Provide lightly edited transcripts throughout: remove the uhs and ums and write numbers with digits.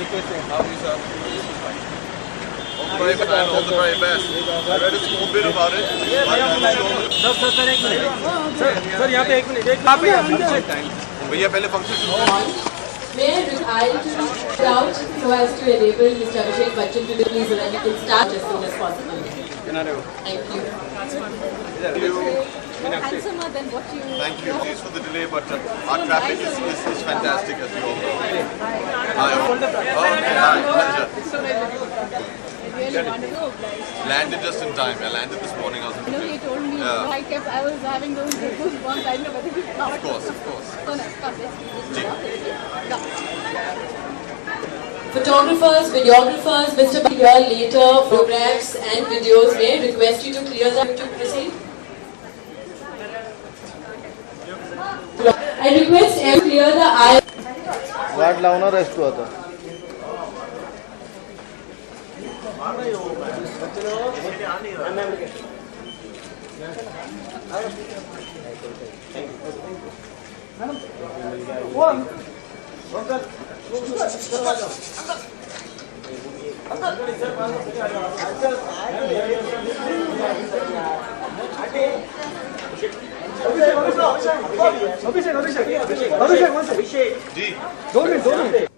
How are you, sir? All the very best, man. All the very best. I read a small bit about it. Sir एक minute sir यहाँ पे एक minute भैया पहले function May I reach out so as to enable Mr. Abhishek Bachchan to please so that we can start as soon as possible. Thank you. Handsomer than what you. Thank you. Please for the delay, but our traffic is fantastic, as you all know. Hi. Okay, hi. Pleasure. It's so really wonderful. Landed just in time. I landed this morning. I was in No, he told me. Yeah. I was having those goosebumps. I don't know whether he thought. Of course, of course. Oh no, come, let's come. Photographers, videographers, Mr. Here later, photographs and videos. May I request you to clear that to proceed? I request you to clear the aisle. वाट लावणार आहेस तू आता जी. 2 minute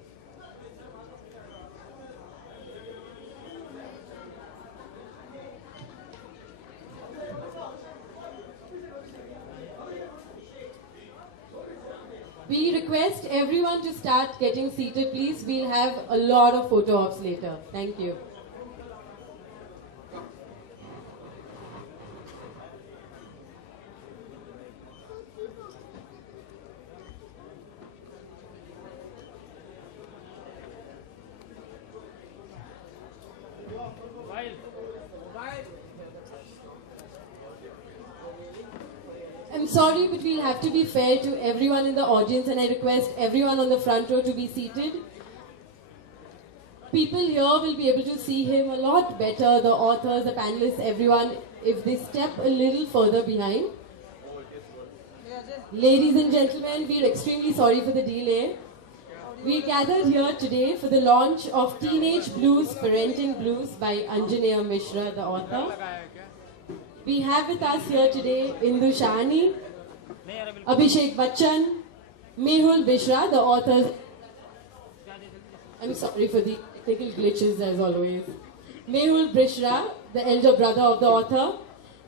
We request everyone to start getting seated, please. We'll have a lot of photo ops later. Thank you. I'm sorry, but we'll have to be fair to everyone in the audience, and I request everyone on the front row to be seated. People here will be able to see him a lot better, the authors, the panelists, everyone, if they step a little further behind. Ladies and gentlemen, we're extremely sorry for the delay. We gathered here today for the launch of Teenage Blues, Parenting Blues by Anjaneya Mishra, the author. We have with us here today Indu Shahani, Abhishek Bachchan, Mehul Bishra, the author. I'm sorry for the technical glitches as always. Mehul Bishra, the elder brother of the author,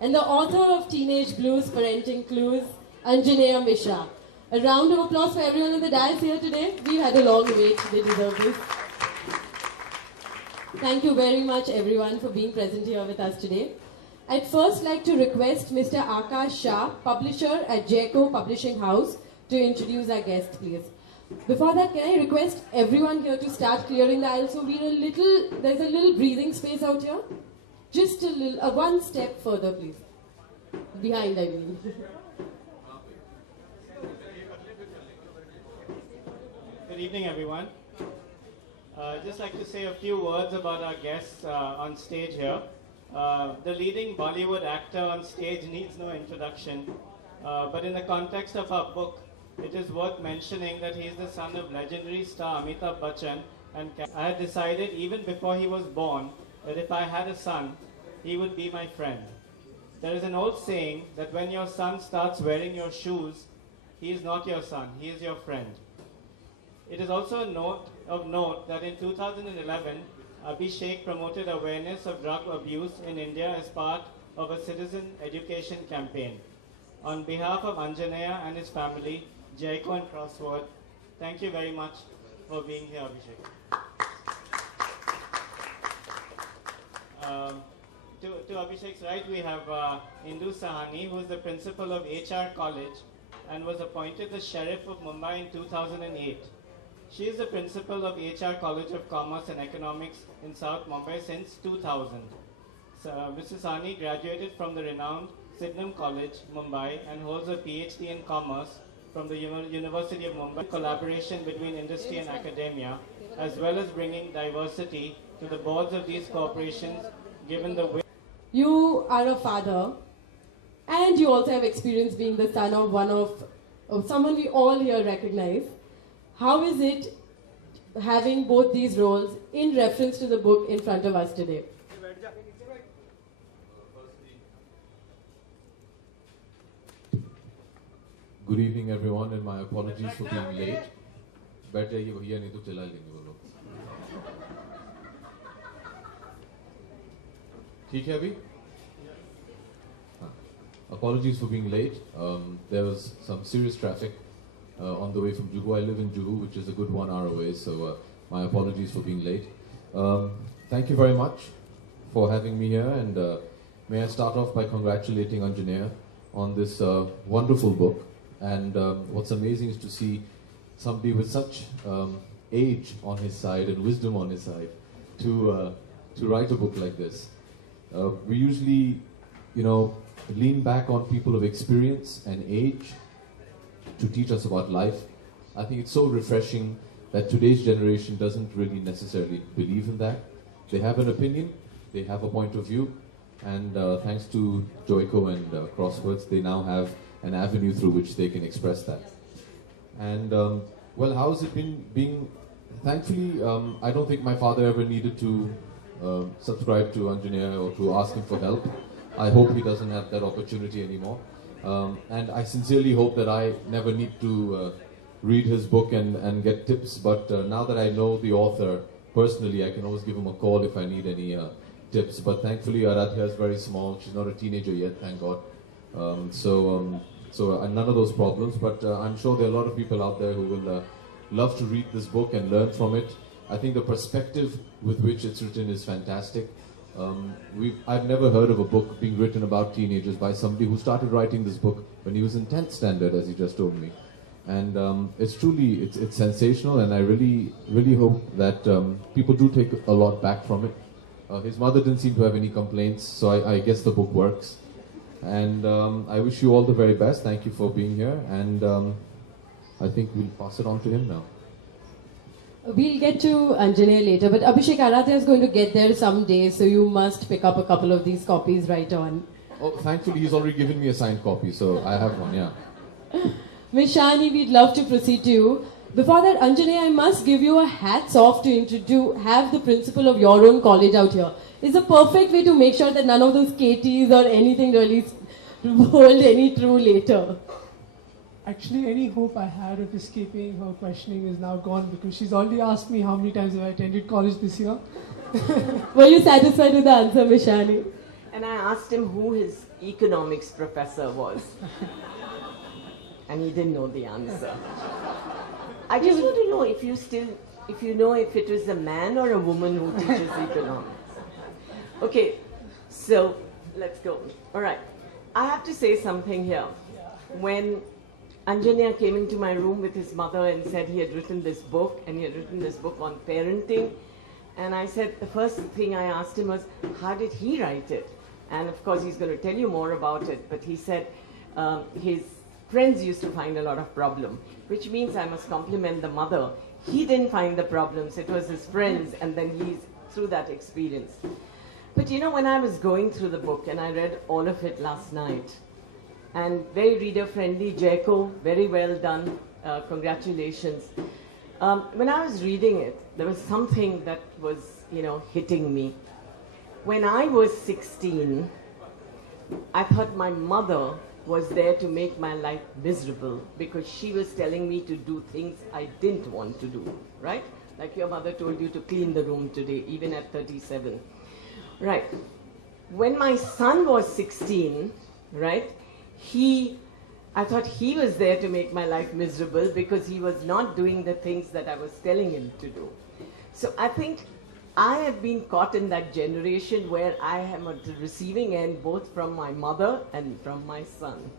and the author of Teenage Blues, Parenting Clues, Anjaneya Mishra. A round of applause for everyone on the dais here today. We've had a long wait. They deserve this. Thank you very much everyone for being present here with us today. I'd first like to request Mr. Akash Shah, publisher at Jayco Publishing House, to introduce our guest, please. Before that, can I request everyone here to start clearing the aisle? So there's a little breathing space out here. Just a little, one step further, please. Behind, I mean. Good evening, everyone. I'd just like to say a few words about our guests on stage here. The leading Bollywood actor on stage needs no introduction, but in the context of our book, it is worth mentioning that he is the son of legendary star Amitabh Bachchan, and I had decided even before he was born that if I had a son, he would be my friend. There is an old saying that when your son starts wearing your shoes, he is not your son, he is your friend. It is also of note that in 2011, Abhishek promoted awareness of drug abuse in India as part of a citizen education campaign. On behalf of Anjaneya and his family, Jayco and Crossword, thank you very much for being here, Abhishek. To Abhishek's right, we have Indu Sahani, who is the principal of HR College and was appointed the Sheriff of Mumbai in 2008. She is the principal of HR College of Commerce and Economics in South Mumbai since 2000. Mrs. Sahni graduated from the renowned Sydenham College, Mumbai, and holds a PhD in Commerce from the University of Mumbai. Collaboration between industry and academia, as well as bringing diversity to the boards of these corporations, given the way. You are a father, and you also have experience being the son of someone we all here recognize. How is it having both these roles in reference to the book in front of us today. Good evening, everyone, and my apologies for being late. बैठ जाइए भैया, नहीं तो चला लेंगे वो लोग. ठीक है अभी? Apologies for being late. There was some serious traffic on the way from Juhu. I live in Juhu, which is a good 1 hour away, so my apologies for being late. Thank you very much for having me here, and may I start off by congratulating Anjaneya on this wonderful book. And what's amazing is to see somebody with such age on his side and wisdom on his side to write a book like this. We usually, lean back on people of experience and age to teach us about life. I think it's so refreshing that today's generation doesn't really necessarily believe in that. They have an opinion, they have a point of view, and thanks to Joico and Crosswords, they now have an avenue through which they can express that. And well, how's it been being? Thankfully, I don't think my father ever needed to subscribe to Anjaneya or to ask him for help. I hope he doesn't have that opportunity anymore. And I sincerely hope that I never need to read his book and get tips. But now that I know the author personally, I can always give him a call if I need any tips. But thankfully, Aradhya is very small. She's not a teenager yet, thank God. So none of those problems, but I'm sure there are a lot of people out there who will love to read this book and learn from it. I think the perspective with which it's written is fantastic. I've never heard of a book being written about teenagers by somebody who started writing this book when he was in 10th standard, as he just told me. And it's truly, it's sensational, and I really hope that people do take a lot back from it. His mother didn't seem to have any complaints, so I guess the book works. And I wish you all the very best. Thank you for being here. And I think we'll pass it on to him now. We'll get to Anjaneya later, but Abhishek, Aradhya is going to get there someday, so you must pick up a couple of these copies right on. Oh, thankfully he's already given me a signed copy, so I have one, yeah. Ms. Shani, we'd love to proceed to you. Before that, Anjaneya, I must give you a hats off to have the principal of your own college out here. It's a perfect way to make sure that none of those KTs or anything really hold any true later. Actually, any hope I had of escaping her questioning is now gone, because she's already asked me how many times have I attended college this year. Were you satisfied with the answer, Ms. Shani? And I asked him who his economics professor was. And he didn't know the answer. I just want to know if you know if it was a man or a woman who teaches economics. Okay, so let's go. All right, I have to say something here. When Anjaneya came into my room with his mother and said he had written this book, and he had written this book on parenting, and I said, the first thing I asked him was, how did he write it? And of course he's going to tell you more about it, but he said his friends used to find a lot of problem, which means I must compliment the mother. He didn't find the problems, it was his friends, and then he's through that experience. But when I was going through the book, and I read all of it last night, and very reader-friendly, Jaco, very well done, congratulations. When I was reading it, there was something that was, hitting me. When I was 16, I thought my mother was there to make my life miserable, because she was telling me to do things I didn't want to do, right? Like your mother told you to clean the room today, even at 37. Right. When my son was 16, right, I thought he was there to make my life miserable, because he was not doing the things that I was telling him to do. So I think I have been caught in that generation where I am at the receiving end, both from my mother and from my son.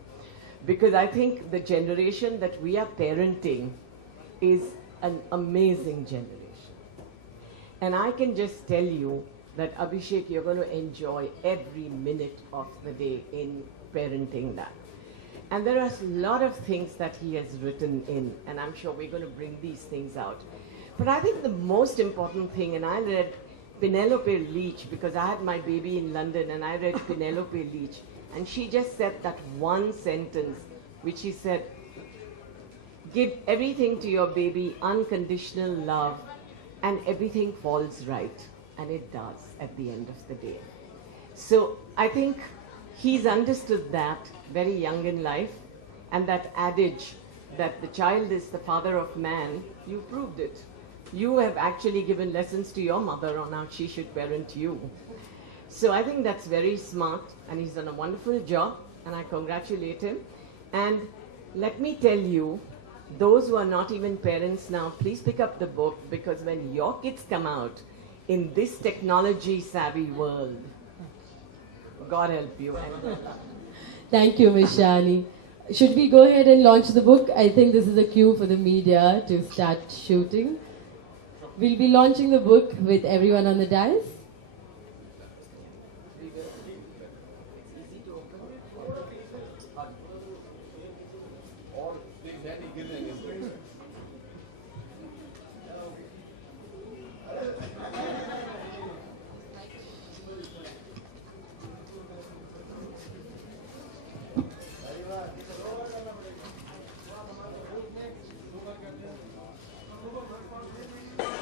Because I think the generation that we are parenting is an amazing generation. And I can just tell you that, Abhishek, you're going to enjoy every minute of the day in parenting that. And there are a lot of things that he has written in, and I'm sure we're going to bring these things out. But I think the most important thing, and I read Penelope Leach, because I had my baby in London, and I read Penelope Leach, and she just said that one sentence, which she said, give everything to your baby, unconditional love, and everything falls right. And it does at the end of the day. So I think he's understood that very young in life, and that adage that the child is the father of man, you proved it. You have actually given lessons to your mother on how she should parent you. So I think that's very smart, and he's done a wonderful job, and I congratulate him. And let me tell you, those who are not even parents now, please pick up the book, because when your kids come out in this technology savvy world, God help you. Thank you, Ms. Shani. Should we go ahead and launch the book? I think this is a cue for the media to start shooting. We'll be launching the book with everyone on the dais.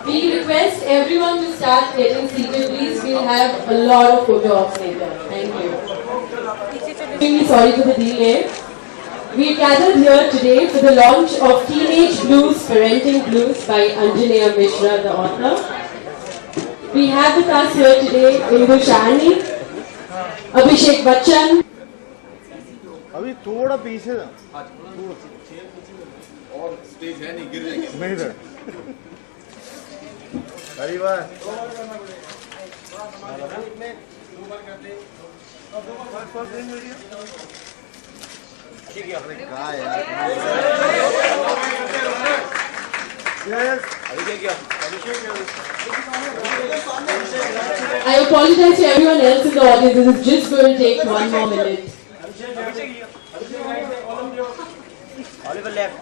We request everyone to start getting seated, please. We'll have a lot of photo ops later. Thank you. Extremely sorry for the delay. We gathered here today for the launch of Teenage Blues, Parenting Blues by Anjaneya Mishra, the author. We have with us here today Indu Shani, Abhishek Bachchan. अभी थोड़ा पीछे और stage है नहीं, गिर जाएंगे। नहीं sir अरे वाह कहा यार I apologize to everyone else in the audience. This is just going to take 1 more minute. Oliver left.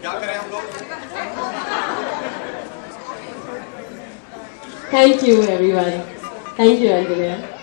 क्या करें हम लोग? Thank you, everyone. Thank you, Anjaneya.